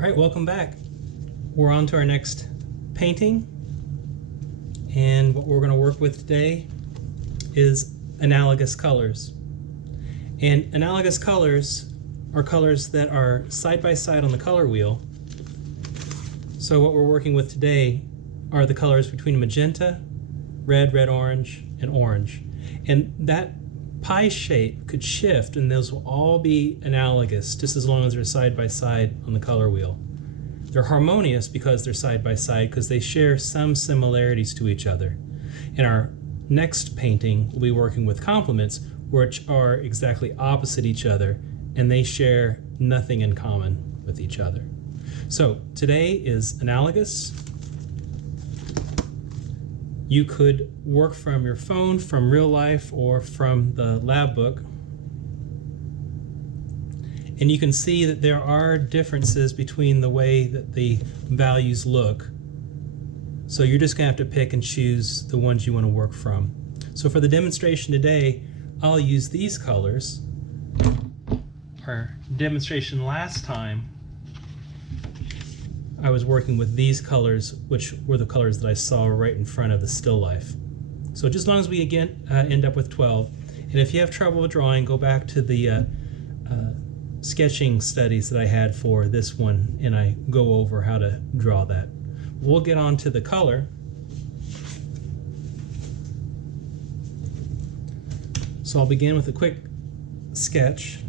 All right, welcome back. We're on to our next painting, and what we're going to work with today is analogous colors. And analogous colors are colors that are side by side on the color wheel. So what we're working with today are the colors between magenta, red, red-orange, and orange. And that pie shape could shift, and those will all be analogous just as long as they're side by side on the color wheel. They're harmonious because they're side by side because they share some similarities to each other. In our next painting, we'll be working with complements, which are exactly opposite each other, and they share nothing in common with each other. So today is analogous. You could work from your phone, from real life, or from the lab book. And you can see that there are differences between the way that the values look. So you're just gonna have to pick and choose the ones you want to work from. So for the demonstration today, I'll use these colors. Our demonstration last time, I was working with these colors, which were the colors that I saw right in front of the still life. So just as long as we again end up with 12, and if you have trouble with drawing, go back to the sketching studies that I had for this one, and I go over how to draw that. We'll get on to the color. So I'll begin with a quick sketch.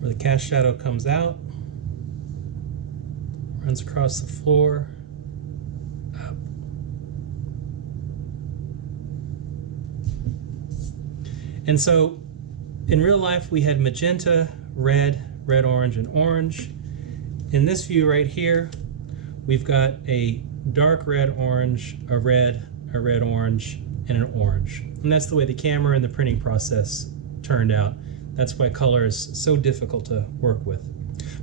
Where the cast shadow comes out, runs across the floor, up. And so in real life we had magenta, red, red-orange, and orange. In this view right here, we've got a dark red-orange, a red-orange, and an orange. And that's the way the camera and the printing process turned out. That's why color is so difficult to work with.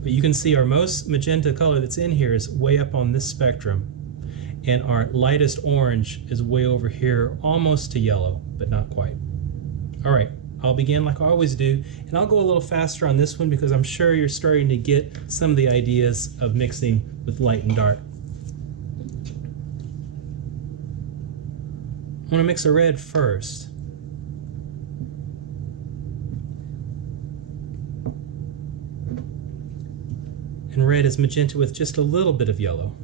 But you can see our most magenta color that's in here is way up on this spectrum, and our lightest orange is way over here, almost to yellow, but not quite. All right, I'll begin like I always do, and I'll go a little faster on this one because I'm sure you're starting to get some of the ideas of mixing with light and dark. I'm gonna mix a red first. And red is magenta with just a little bit of yellow.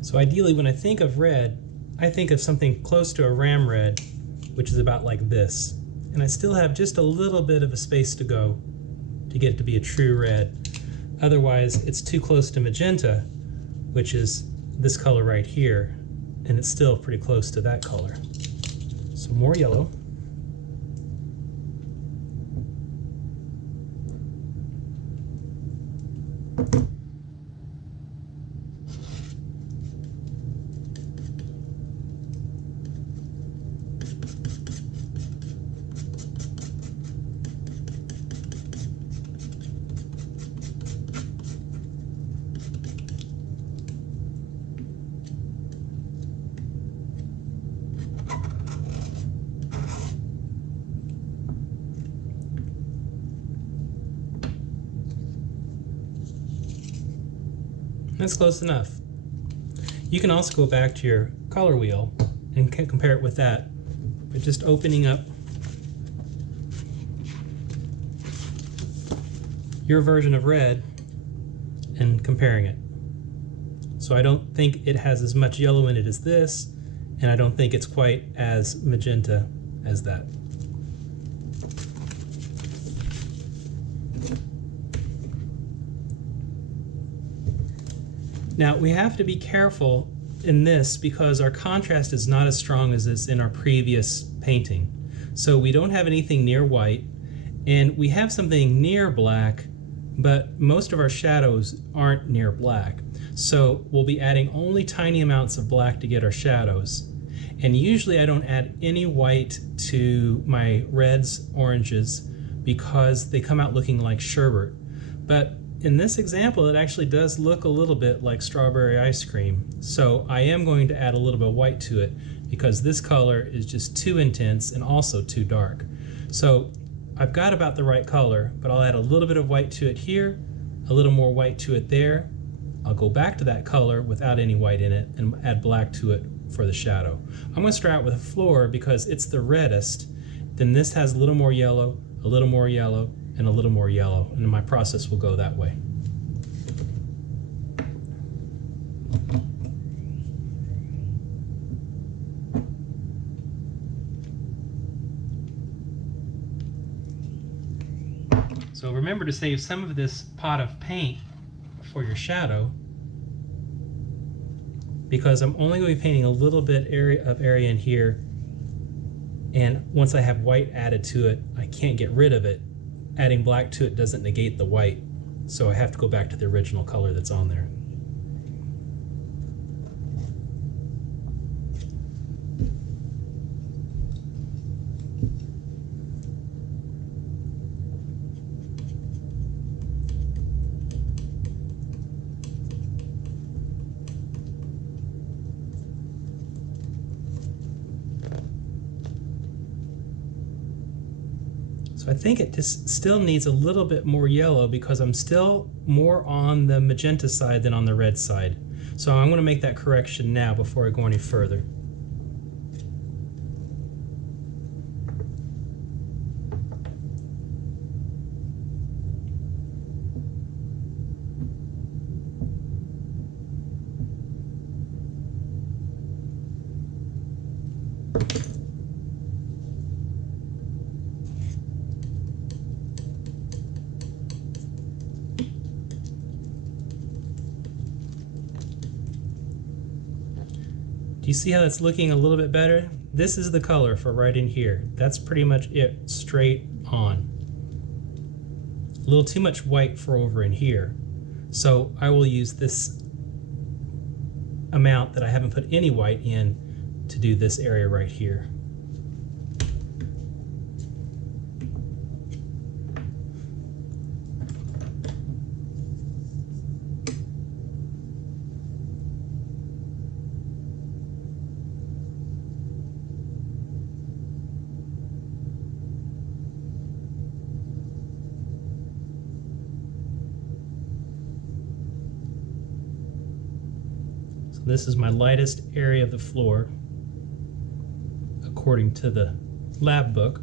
So ideally, when I think of red, I think of something close to a ram red, which is about like this. And I still have just a little bit of a space to go to get it to be a true red. Otherwise, it's too close to magenta, which is this color right here, and it's still pretty close to that color. So more yellow. That's close enough. You can also go back to your color wheel and compare it with that, but just opening up your version of red and comparing it. So I don't think it has as much yellow in it as this, and I don't think it's quite as magenta as that. Now we have to be careful in this because our contrast is not as strong as is in our previous painting. So we don't have anything near white, and we have something near black, but most of our shadows aren't near black. So we'll be adding only tiny amounts of black to get our shadows. And usually I don't add any white to my reds, oranges, because they come out looking like sherbet. But in this example, it actually does look a little bit like strawberry ice cream. So I am going to add a little bit of white to it because this color is just too intense and also too dark. So I've got about the right color, but I'll add a little bit of white to it here, a little more white to it there. I'll go back to that color without any white in it and add black to it for the shadow. I'm going to start out with a floor because it's the reddest. Then this has a little more yellow, a little more yellow, and a little more yellow, and my process will go that way. So remember to save some of this pot of paint for your shadow, because I'm only going to be painting a little bit of area in here, and once I have white added to it, I can't get rid of it. Adding black to it doesn't negate the white, so I have to go back to the original color that's on there. I think it just still needs a little bit more yellow because I'm still more on the magenta side than on the red side. So I'm going to make that correction now before I go any further. You see how that's looking a little bit better? This is the color for right in here. That's pretty much it, straight on. A little too much white for over in here. So I will use this amount that I haven't put any white in to do this area right here. This is my lightest area of the floor, according to the lab book.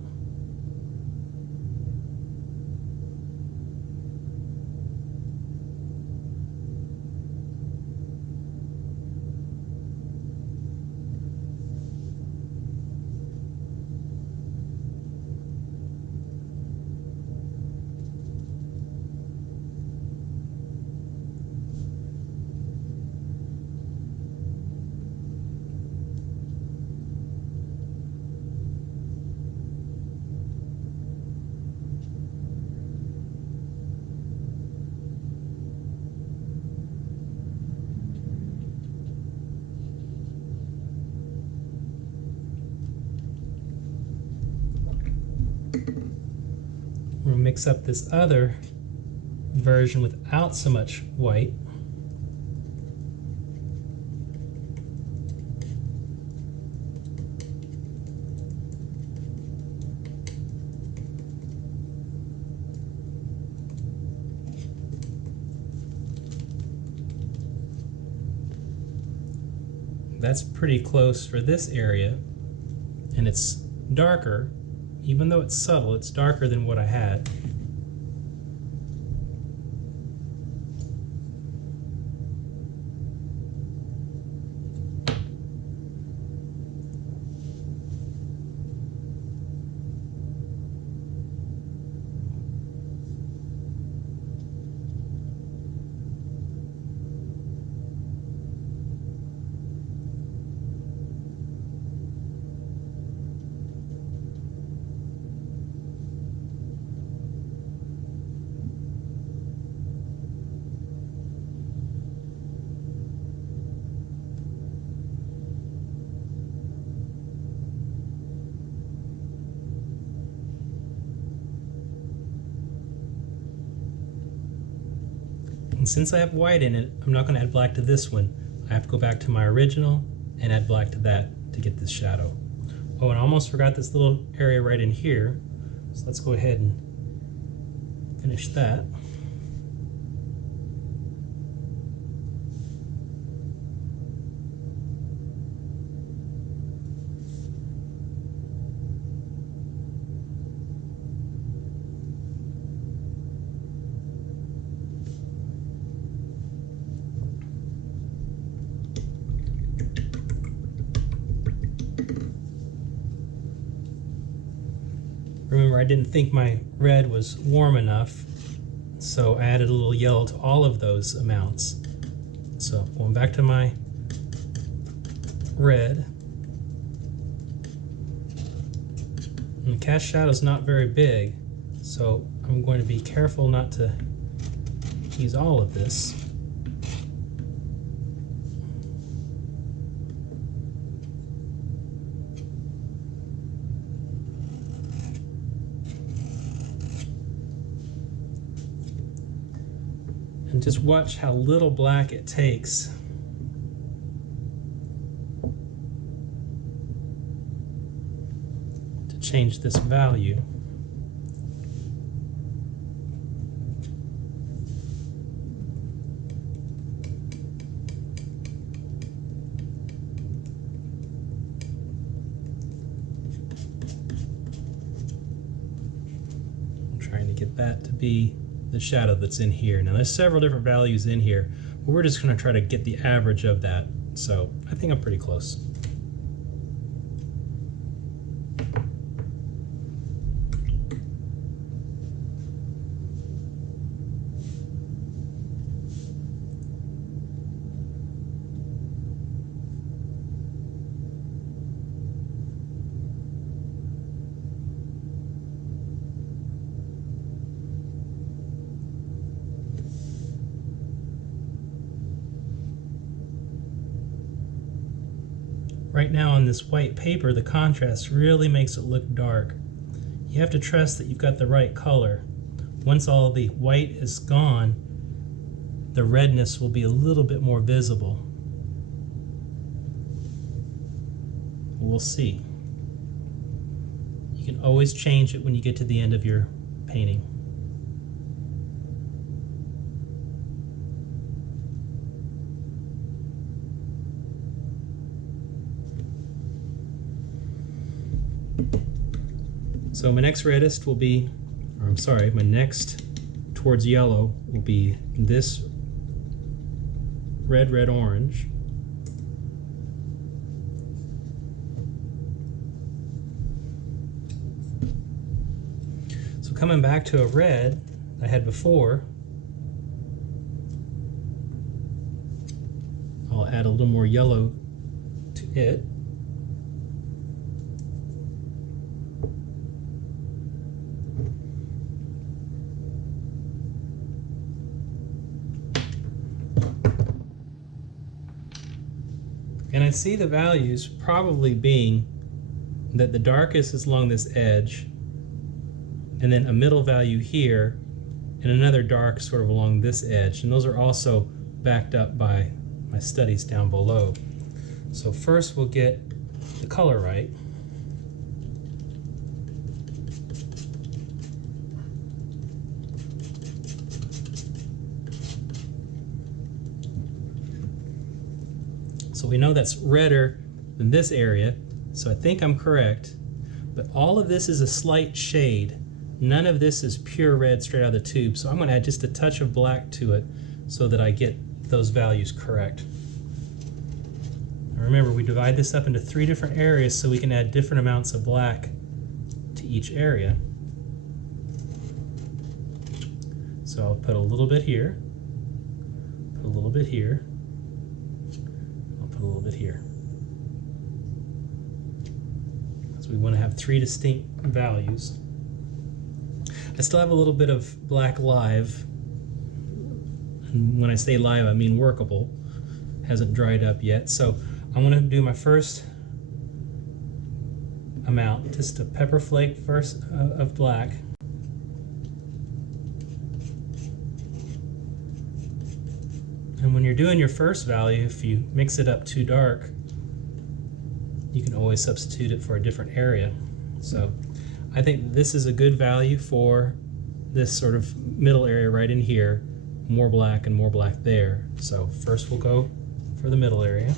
We'll mix up this other version without so much white. That's pretty close for this area, and it's darker. Even though it's subtle, it's darker than what I had. And since I have white in it, I'm not going to add black to this one. I have to go back to my original and add black to that to get this shadow. Oh, and I almost forgot this little area right in here. So let's go ahead and finish that. Remember, I didn't think my red was warm enough, so I added a little yellow to all of those amounts. So going back to my red, and the cast shadow is not very big, so I'm going to be careful not to use all of this. And just watch how little black it takes to change this value. I'm trying to get that to be the shadow that's in here. Now there's several different values in here, but we're just going to try to get the average of that. So I think I'm pretty close. Right now on this white paper, the contrast really makes it look dark. You have to trust that you've got the right color. Once all the white is gone, the redness will be a little bit more visible. We'll see. You can always change it when you get to the end of your painting. So my next reddest will be, or I'm sorry, my next towards yellow will be this red, red, orange. So coming back to a red I had before, I'll add a little more yellow to it. And I see the values probably being that the darkest is along this edge, and then a middle value here, and another dark sort of along this edge. And those are also backed up by my studies down below. So first we'll get the color right. So we know that's redder than this area, so I think I'm correct. But all of this is a slight shade. None of this is pure red straight out of the tube, so I'm going to add just a touch of black to it so that I get those values correct. Now remember, we divide this up into 3 different areas so we can add different amounts of black to each area. So I'll put a little bit here, put a little bit here, a little bit here. So we want to have 3 distinct values. I still have a little bit of black live, and when I say live I mean workable. Hasn't dried up yet. So I'm going to do my first amount, just a pepper flake first of black. And when you're doing your first value, if you mix it up too dark, you can always substitute it for a different area. So I think this is a good value for this sort of middle area right in here, more black and more black there. So first we'll go for the middle area.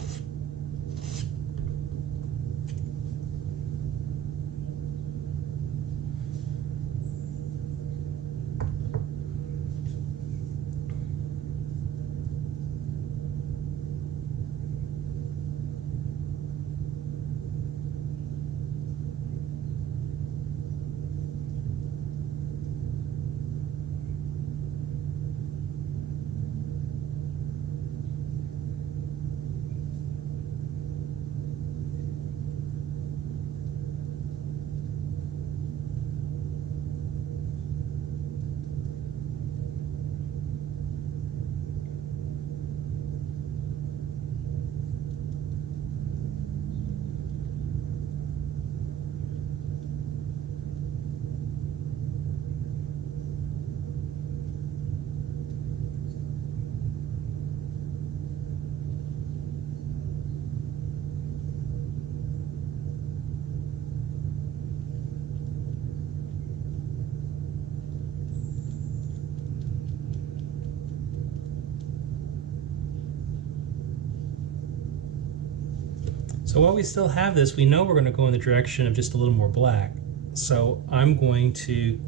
So while we still have this, we know we're going to go in the direction of just a little more black. So I'm going to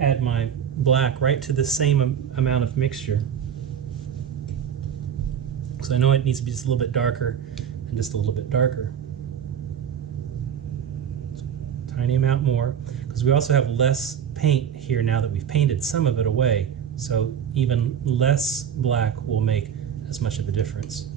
add my black right to the same amount of mixture. So I know it needs to be just a little bit darker and just a little bit darker. Tiny amount more, because we also have less paint here now that we've painted some of it away. So even less black will make as much of a difference.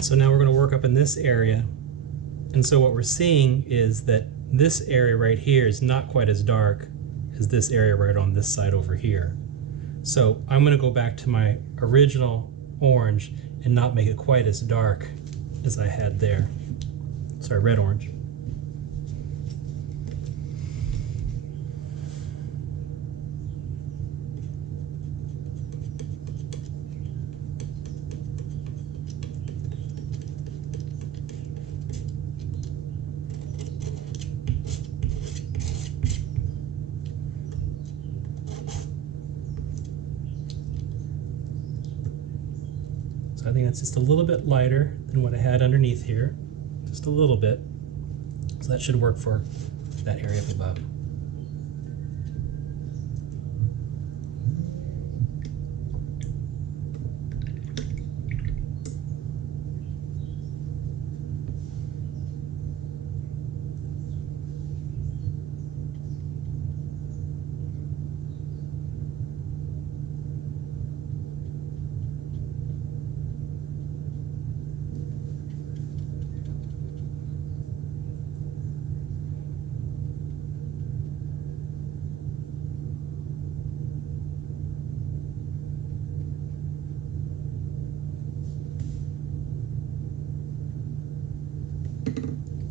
So now we're going to work up in this area, and so what we're seeing is that this area right here is not quite as dark as this area right on this side over here. So I'm going to go back to my original orange and not make it quite as dark as I had there. Sorry, red orange. So I think that's just a little bit lighter than what I had underneath here, just a little bit. So that should work for that area up above.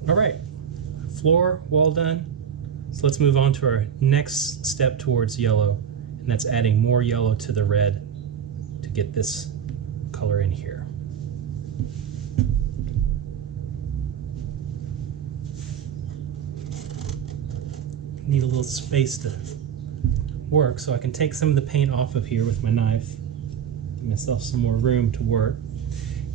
All right, floor wall done. So let's move on to our next step towards yellow, and that's adding more yellow to the red to get this color in here. Need a little space to work, so I can take some of the paint off of here with my knife, give myself some more room to work.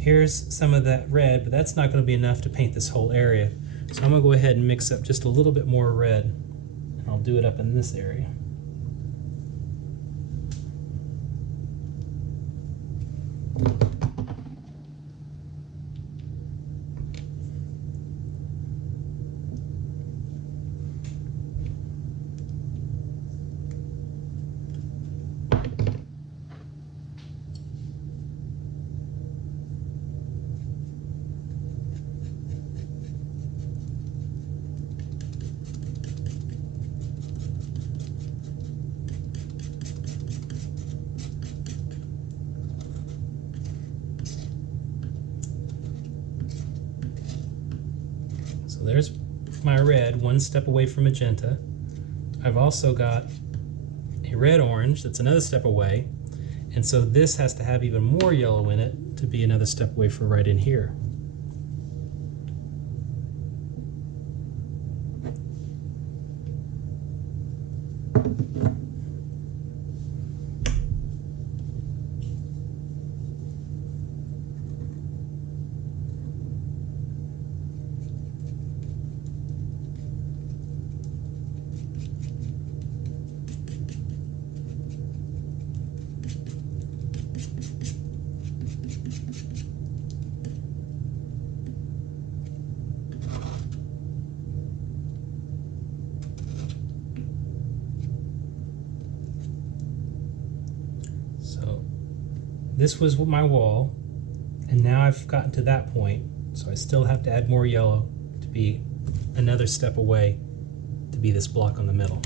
Here's some of that red, but that's not going to be enough to paint this whole area. So I'm going to go ahead and mix up just a little bit more red, and I'll do it up in this area. So there's my red, one step away from magenta. I've also got a red-orange that's another step away, and so this has to have even more yellow in it to be another step away for right in here. So this was my wall, and now I've gotten to that point, so I still have to add more yellow to be another step away to be this block on the middle.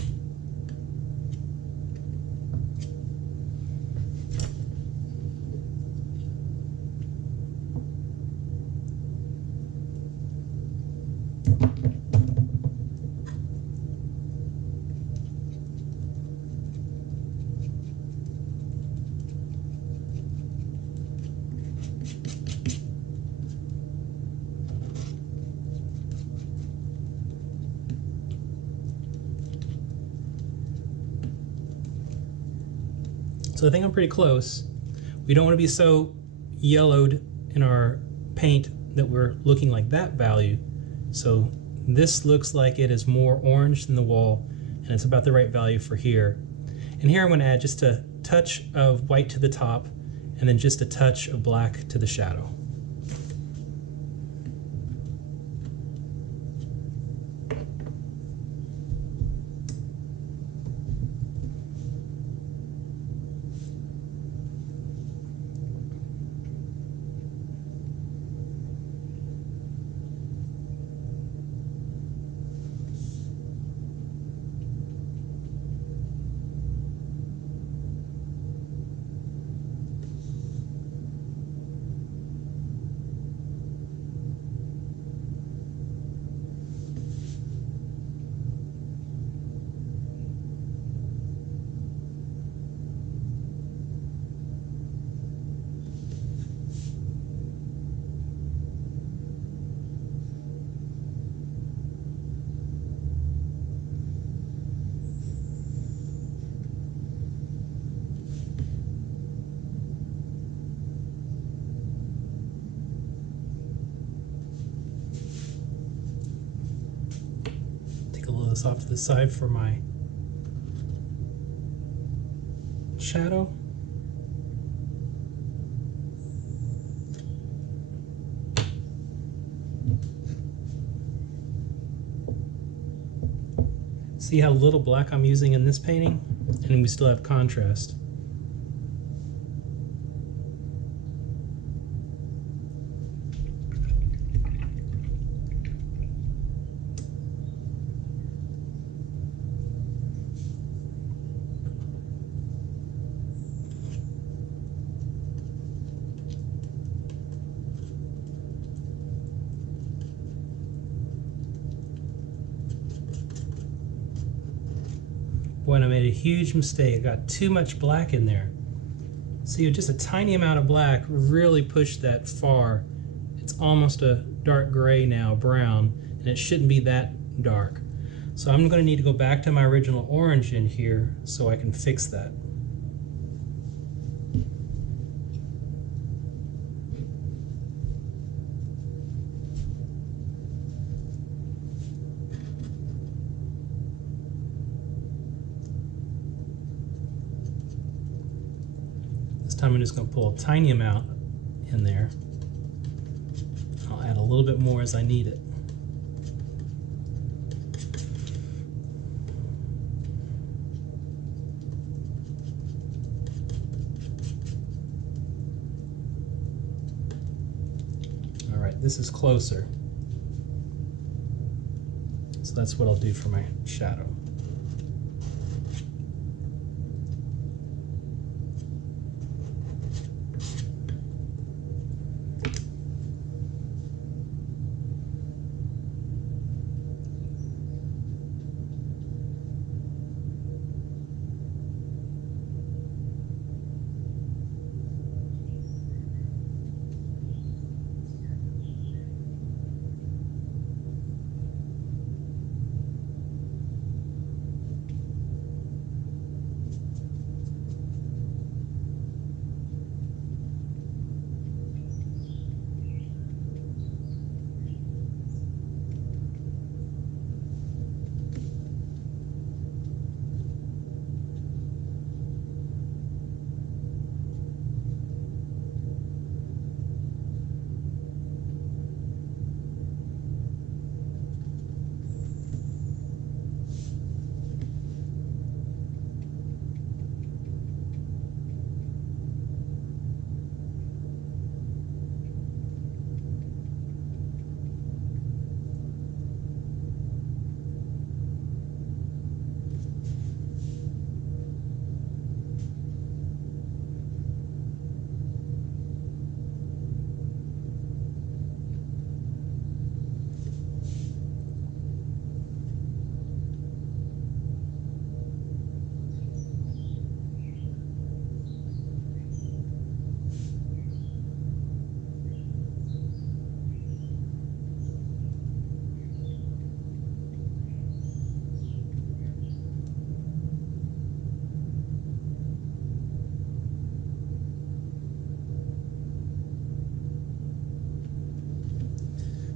So I think I'm pretty close. We don't want to be so yellowed in our paint that we're looking like that value. So this looks like it is more orange than the wall, and it's about the right value for here. And here I'm going to add just a touch of white to the top, and then just a touch of black to the shadow. This off to the side for my shadow. See how little black I'm using in this painting? And we still have contrast. Boy, and I made a huge mistake. I got too much black in there. See, just a tiny amount of black really pushed that far. It's almost a dark gray now, brown, and it shouldn't be that dark. So I'm going to need to go back to my original orange in here so I can fix that. time I'm just going to pull a tiny amount in there. I'll add a little bit more as I need it. All right, this is closer. So that's what I'll do for my shadow.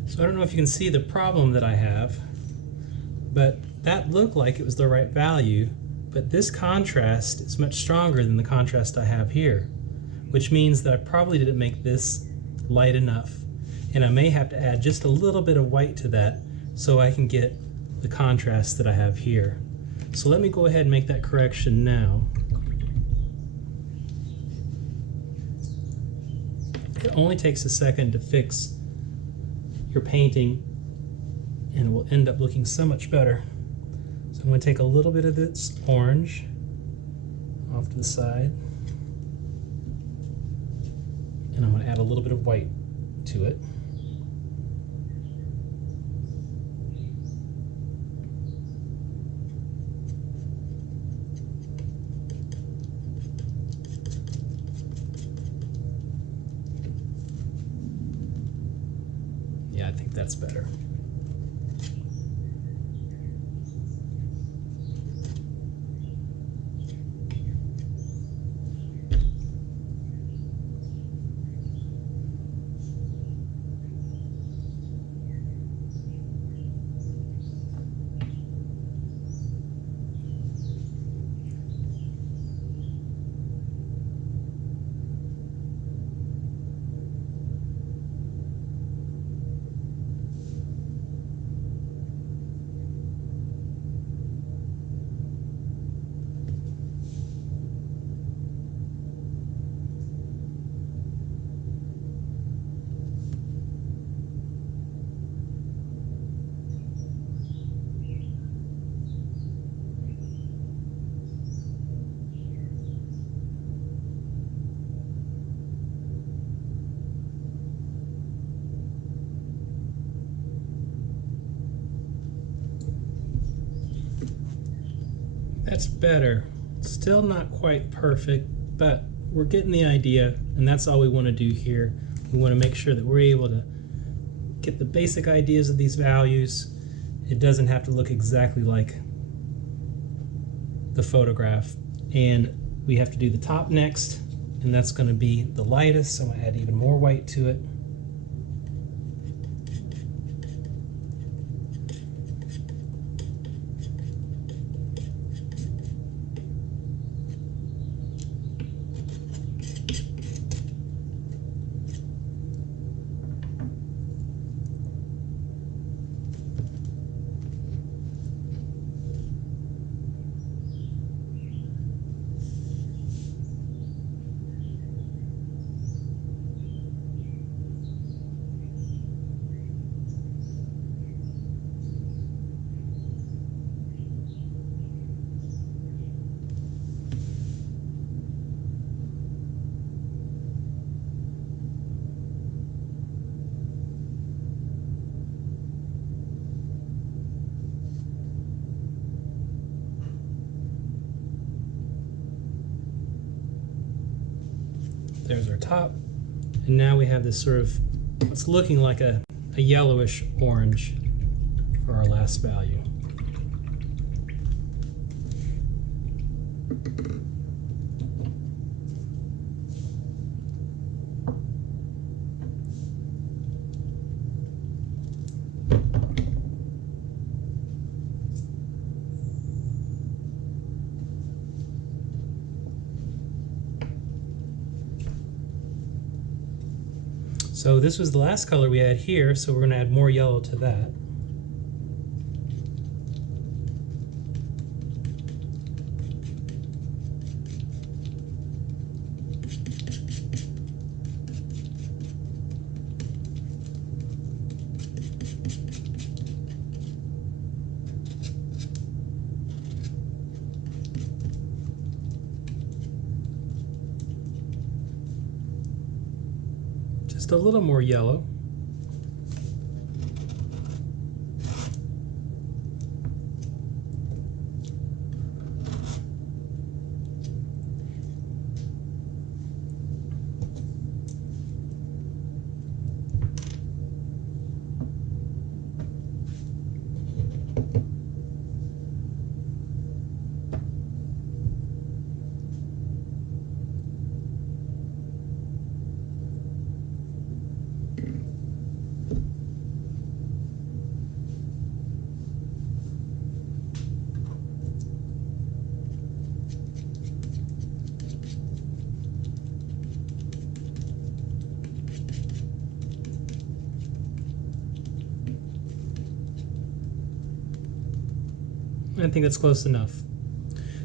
So I don't know if you can see the problem that I have, but that looked like it was the right value, but this contrast is much stronger than the contrast I have here, which means that I probably didn't make this light enough, and I may have to add just a little bit of white to that so I can get the contrast that I have here. So let me go ahead and make that correction now. It only takes a second to fix your painting and it will end up looking so much better. So I'm going to take a little bit of this orange off to the side and I'm going to add a little bit of white to it. Yeah, I think that's better. That's better. Still not quite perfect, but we're getting the idea, and that's all we want to do here. We want to make sure that we're able to get the basic ideas of these values. It doesn't have to look exactly like the photograph. And we have to do the top next, and that's going to be the lightest, so I'm going to add even more white to it. There's our top. And now we have this sort of, what's looking like a yellowish orange for our last value. So this was the last color we had here, so we're going to add more yellow to that. Just a little more yellow. I think that's close enough.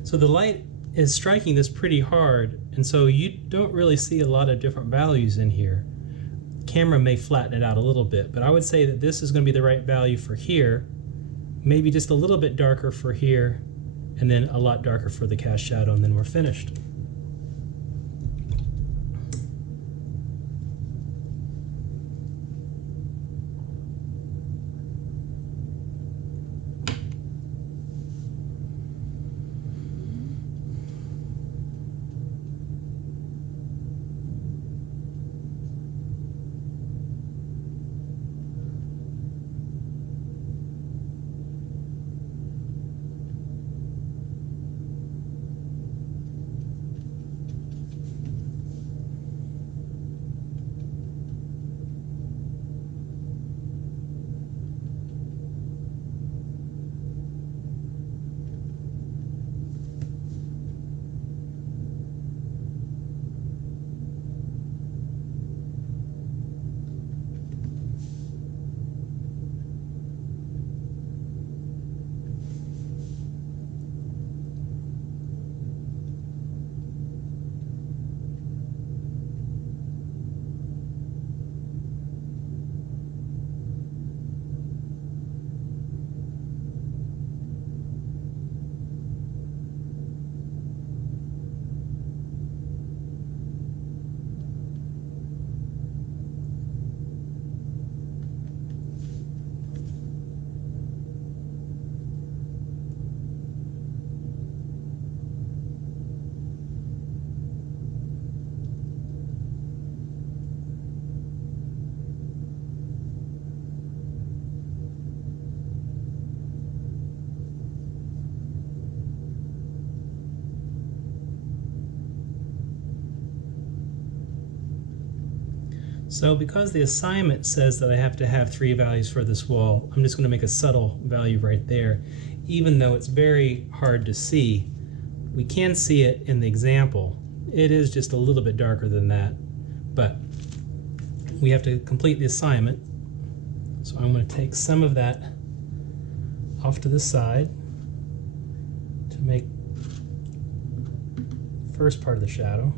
So the light is striking this pretty hard, and so you don't really see a lot of different values in here. The camera may flatten it out a little bit, but I would say that this is going to be the right value for here, maybe just a little bit darker for here, and then a lot darker for the cast shadow, and then we're finished. So because the assignment says that I have to have 3 values for this wall, I'm just going to make a subtle value right there. Even though it's very hard to see, we can see it in the example. It is just a little bit darker than that, but we have to complete the assignment. So I'm going to take some of that off to the side to make the first part of the shadow.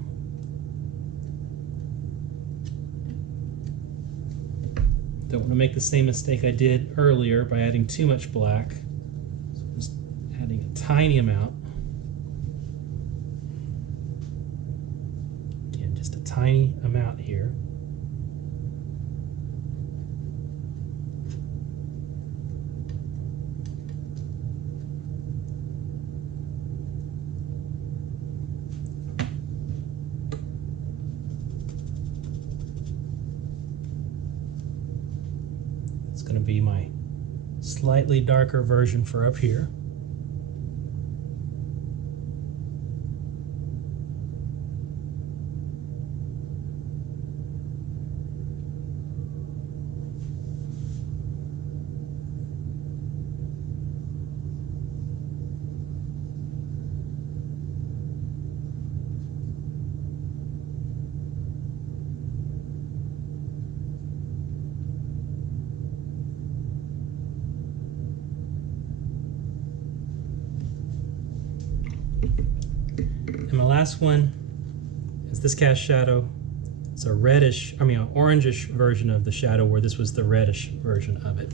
Don't want to make the same mistake I did earlier by adding too much black. So I'm just adding a tiny amount. Again, just a tiny amount here. be my slightly darker version for up here. And my last one is this cast shadow. It's a reddish, an orangish version of the shadow, where this was the reddish version of it.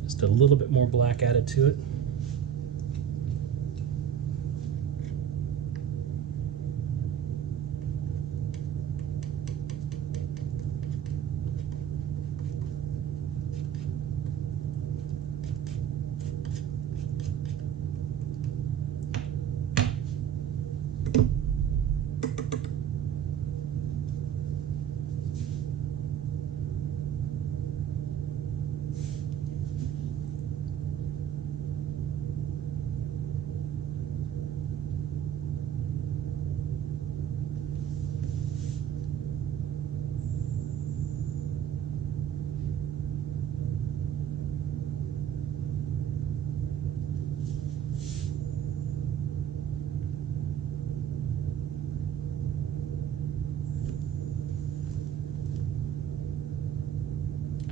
Just a little bit more black added to it.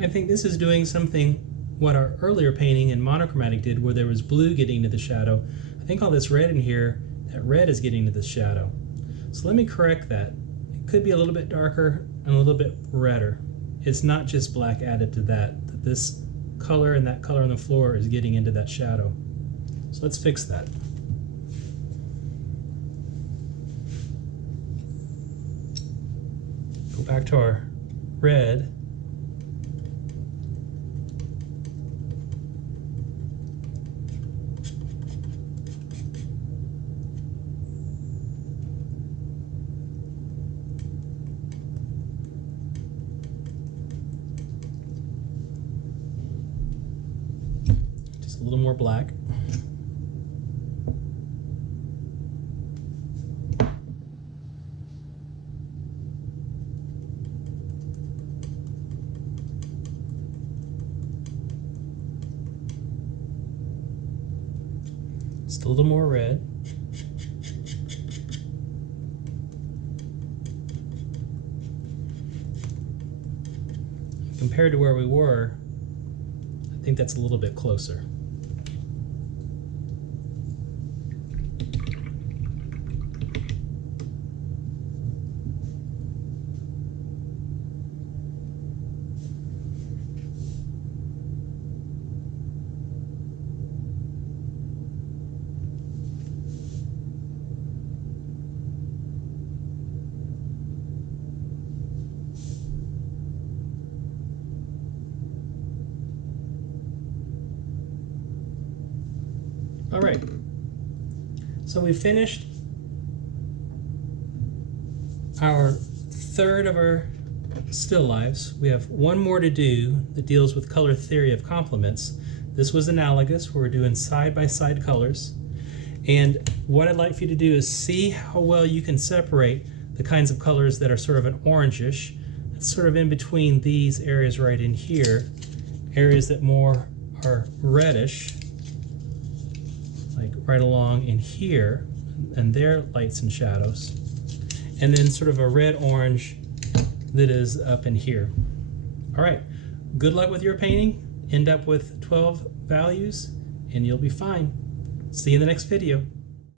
I think this is doing something what our earlier painting in monochromatic did, where there was blue getting to the shadow. I think all this red in here, that red is getting to the shadow. So let me correct that. It could be a little bit darker and a little bit redder. It's not just black added to that. This color and that color on the floor is getting into that shadow. So let's fix that. Go back to our red. A little more black. Just a little more red. Compared to where we were, I think that's a little bit closer. All right, so we finished our third of our still lives. We have one more to do that deals with color theory of complements. This was analogous, where we're doing side-by-side colors. And what I'd like for you to do is see how well you can separate the kinds of colors that are sort of an orangish. It's sort of in between these areas right in here, areas that more are reddish, like right along in here, and their lights and shadows, and then sort of a red-orange that is up in here. All right, good luck with your painting. End up with 12 values and you'll be fine. See you in the next video.